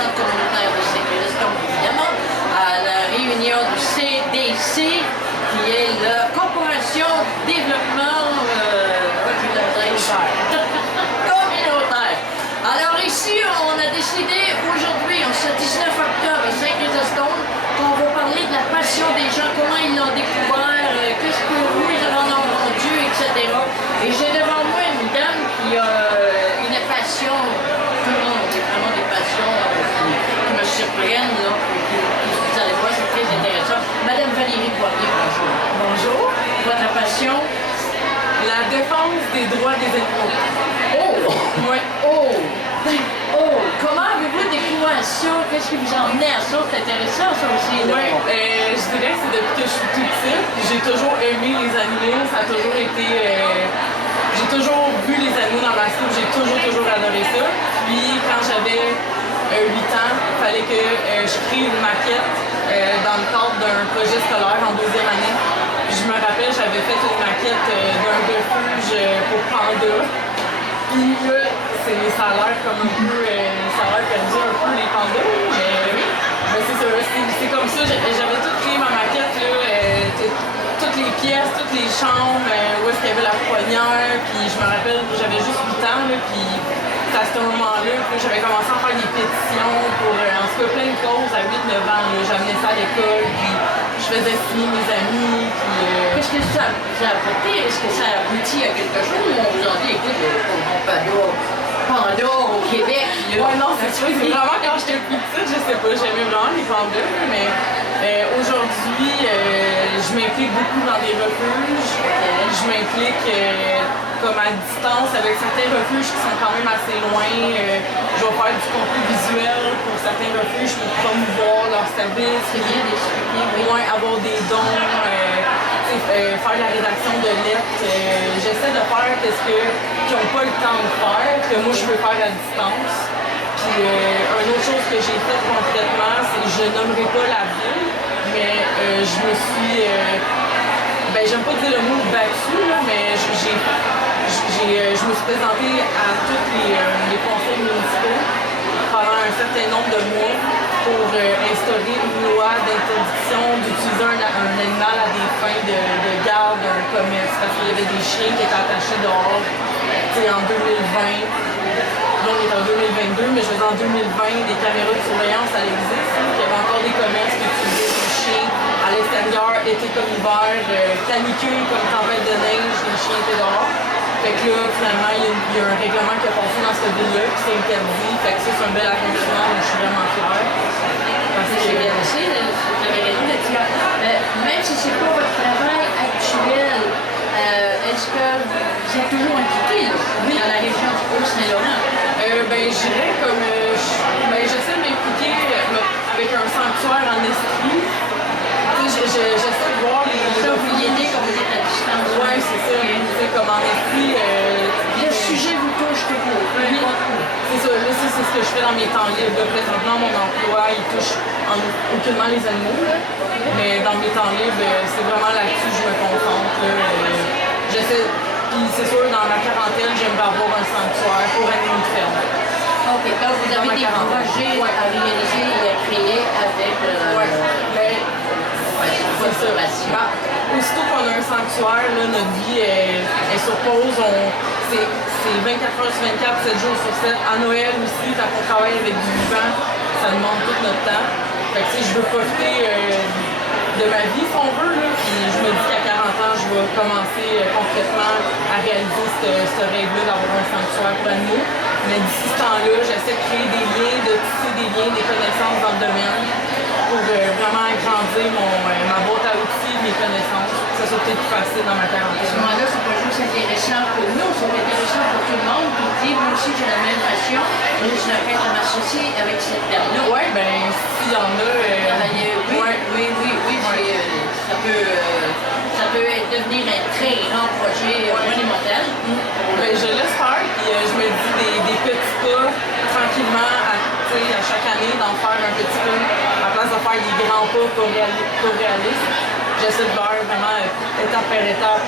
Centre communautaire de sécurité, évidemment, à la réunion du CDC, qui est la Corporation Développement communautaire. Alors ici, on a décidé aujourd'hui, ce 19 octobre à Saint-Chrysostome, qu'on va parler de la passion des gens, comment ils l'ont découvert, qu'est-ce que ils en ont rendu, etc. Et j'ai devant moi une dame qui a une passion, tout le monde a vraiment des passions qui me surprennent, là, vous allez voir, c'est très intéressant. Madame Valérie Poirier, bonjour. Bonjour. Votre passion? La défense des droits des animaux. Oh! Oui. Oh! Oh! Comment avez-vous découvert ça? Qu'est-ce qui vous a emmené à ça? C'est intéressant, ça aussi. Oui, je dirais que c'est depuis que je suis toute petite. J'ai toujours aimé les animaux. Ça a toujours été... j'ai toujours vu les animaux dans ma soupe. J'ai toujours adoré ça. Puis quand j'avais 8 ans, il fallait que je crée une maquette dans le cadre d'un projet scolaire en 2e année. Je me rappelle, j'avais fait une maquette d'un refuge pour Panda. Puis là, ça a l'air comme un peu, ça a l'air perdu un peu les pandas, mais c'est ça, c'est comme ça, j'avais tout créé ma maquette, là, toutes les pièces, toutes les chambres, où est-ce qu'il y avait la poignère, puis je me rappelle, j'avais juste 8 ans, là, puis à ce moment-là, j'avais commencé à faire des pétitions pour, en tout cas, plein de causes à 8-9 ans, j'amenais ça à l'école, puis je faisais signer mes amis, puis... Qu'est-ce que ça vous a apporté? Est-ce que ça aboutit à quelque chose? Ou on vous en dit, écoute, panda au Québec, là? Ouais, non, c'est sûr, c'est vraiment quand j'étais plus petite, je sais pas, j'aimais vraiment les pandas, mais aujourd'hui, je m'implique beaucoup dans des refuges, je m'implique comme à distance avec certains refuges qui sont quand même assez loin, je vais faire du contenu visuel pour certains refuges pour promouvoir leurs services. C'est bien d'expliquer, oui. Ouais, avoir des dons, faire la rédaction de lettres. J'essaie de faire ce qu'ils n'ont pas le temps de faire, que moi je peux faire à distance. Puis une autre chose que j'ai faite concrètement, c'est que je nommerai pas la ville, mais je me suis, j'aime pas dire le mot battu, là, mais je me suis présentée à tous les conseils municipaux pendant un certain nombre de mois pour instaurer une loi d'interdiction d'utiliser un animal à des fins de garde d'un commerce, parce qu'il y avait des chiens qui étaient attachés dehors en 2020. Là, on est en 2022, mais je faisais en 2020 des caméras de surveillance à l'existe. Il y avait encore des commerces qui utilisaient des chiens à l'extérieur, été comme hiver, canicule comme tempête de neige, les chiens étaient dehors. Fait que là, finalement, il y a un règlement qui a passé dans cette ville-là, qui s'est interdit. Fait que ça, c'est un bel accomplissement, donc je suis vraiment fière. C'est bien aussi, vous avez raison de dire. Même si c'est pas votre travail actuel, est-ce que vous êtes toujours impliqué dans la région du Haut-Saint-Laurent? Je dirais comme j'essaie de m'impliquer avec un sanctuaire en esprit. J'essaie de voir les... Ça, vous y aidez comme vous êtes à distance. Oui, c'est ça. Comme en esprit... le sujet vous touche toujours. C'est ça. Là, c'est ce que je fais dans mes temps libres. Là, présentement, mon emploi, il touche aucunement les animaux. Là. Mais dans mes temps libres, c'est vraiment là-dessus que je me concentre. J'essaie... Puis c'est sûr, dans ma quarantaine, j'aimerais avoir un sanctuaire pour animaux de ferme. OK, donc vous avez des projets à réaliser et à créer avec... c'est ça. Aussitôt qu'on a un sanctuaire, là, notre vie est sur pause. C'est 24 heures sur 24, 7 jours sur 7. À Noël aussi, quand on travaille avec du vivant, ça demande tout notre temps. Fait que je veux profiter de ma vie, si on veut, là, puis je me dis qu'à 40 ans, je vais commencer concrètement à réaliser ce rêve-là d'avoir un sanctuaire pour animaux. Mais d'ici ce temps-là, j'essaie de créer des liens, de tisser des liens, des connaissances dans le domaine pour vraiment agrandir ma boîte à outils, mes connaissances, que ça soit peut-être plus facile dans ma quarantaine. À ce moment-là, c'est pas juste intéressant pour nous, c'est intéressant pour tout le monde. Puis moi aussi, j'ai la même passion. Je suis en train de m'associer avec cette dame-là. Oui, s'il y en a... Oui, ça peut devenir un très grand projet monumental. Je l'espère, puis je me dis des petits pas tranquillement à chaque année d'en faire un petit peu, à la place de faire des grands pas pas réalistes. J'essaie de faire vraiment étape par étape.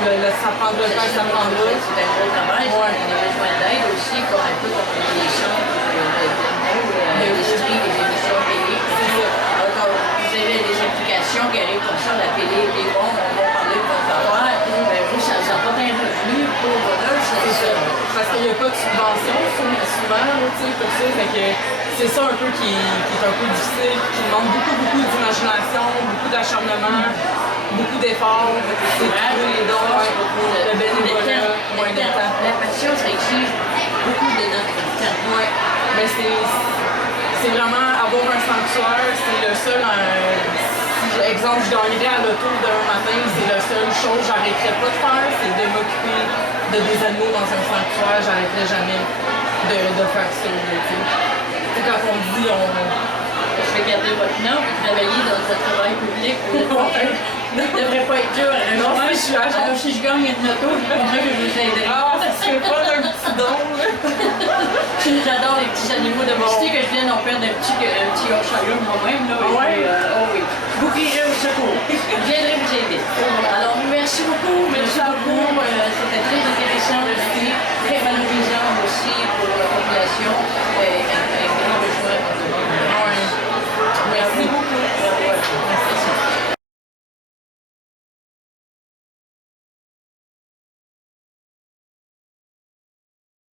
Ça prendra le temps que ça prendra. C'est un gros travail, on a besoin d'aide aussi, pour un peu comme les gens l'industrie des émissions payées. Donc, vous avez des applications qui arrivent comme ça, la télé, des bons, on va parler de votre affaire. Ben, vous, ça n'a pas d'un revenu pour votre C'est ça. Parce qu'il n'y a pas de subvention souvent, tu sais, pour ça. Fait que c'est ça un peu qui est un peu difficile, qui demande beaucoup d'imagination, beaucoup d'acharnement, beaucoup d'efforts. C'est trouver les dons, le bénévolat, moins de temps. La passion, ça exige beaucoup de notre temps. Ouais. Mais c'est vraiment avoir un sanctuaire, c'est le seul. Si, exemple, je gagnerais à l'auto demain matin, c'est la seule chose que j'arrêterais pas de faire, c'est de m'occuper de des animaux dans un sanctuaire, j'arrêterais jamais de faire ça. Quand on dit Je vais garder votre nom, vous travaillez dans un travail public, vous ne devrait pas être dur. Non, si je suis agent. Alors, si je gagne une auto, je pense que je vous aiderai. ah, ça serait pas d'un petit don, là. J'adore les petits animaux domestiques, que je viens d'en perdre un petit Yorkshire moi-même. Là, Ouais. Oh oui. Vous crierez au secours. Je viendrai vous aider. Alors, merci beaucoup. Merci beaucoup. C'était très intéressant. Merci.